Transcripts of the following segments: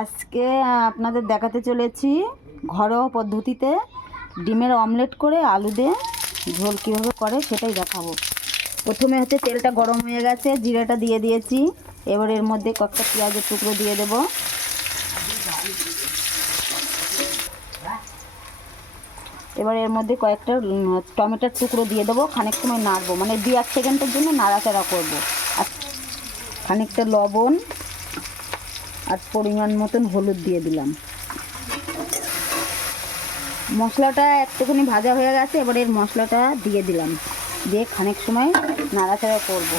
আজকে আপনাদের দেখাতে চলেছি ঘরোয়া পদ্ধতিতে ডিমের অমলেট করে আলু দিয়ে ঝোল কীভাবে করে সেটাই দেখাবো। প্রথমে হচ্ছে তেলটা গরম হয়ে গেছে, জিরাটা দিয়ে দিয়েছি। এবার এর মধ্যে কয়েকটা পেঁয়াজের টুকরো দিয়ে দেব। এবার এর মধ্যে কয়েকটা টমেটোর টুকরো দিয়ে দেবো। খানিক সময় নাড়বো, মানে 2-1 সেকেন্ডের জন্য নাড়াচাড়া করব। আর খানিকটা লবণ আর পরিমাণ মতন হলুদ দিয়ে দিলাম। মশলাটা একটুখানি ভাজা হয়ে গেছে, এবার এর মশলাটা দিয়ে দিলাম, দিয়ে খানিক সময় নাড়াচাড়া করব।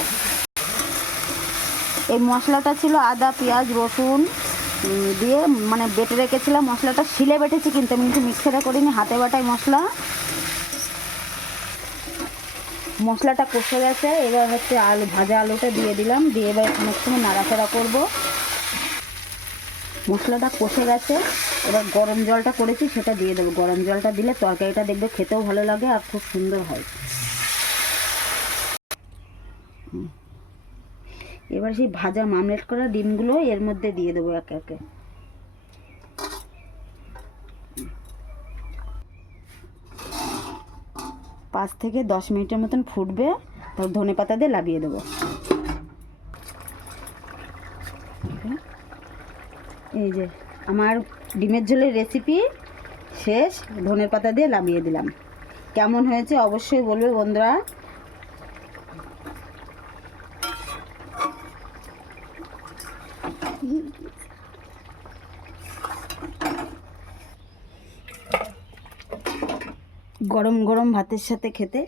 এই মশলাটা ছিল আদা পেঁয়াজ রসুন দিয়ে মানে বেটে রেখেছিলাম। মশলাটা শিলে বেটেছি, কিন্তু আমি কিন্তু মিক্সারে করিনি, হাতে বাটাই মশলা। মশলাটা কষে গেছে, এবার হচ্ছে ভাজা আলুটা দিয়ে দিলাম, দিয়ে এবার খানিক সময় নাড়াচাড়া করব। মশলাটা কষে গেছে, এবার গরম জলটা করেছি সেটা দিয়ে দেবো। গরম জলটা দিলে তরকারিটা দেখবে খেতেও ভালো লাগে আর খুব সুন্দর হয়। এবার সেই ভাজা মামলেট করা ডিমগুলো এর মধ্যে দিয়ে দেবো একে একে। 5 থেকে 10 মিনিটের মতন ফুটবে, তারপর ধনেপাতা দিয়ে লাগিয়ে দেবো। এই যে আমার ডিমের ঝোলের রেসিপি শেষ, ধনেপাতা দিয়ে লাগিয়ে দিলাম। কেমন হয়েছে অবশ্যই বলবে বন্ধুরা। গরম গরম ভাতের সাথে খেতে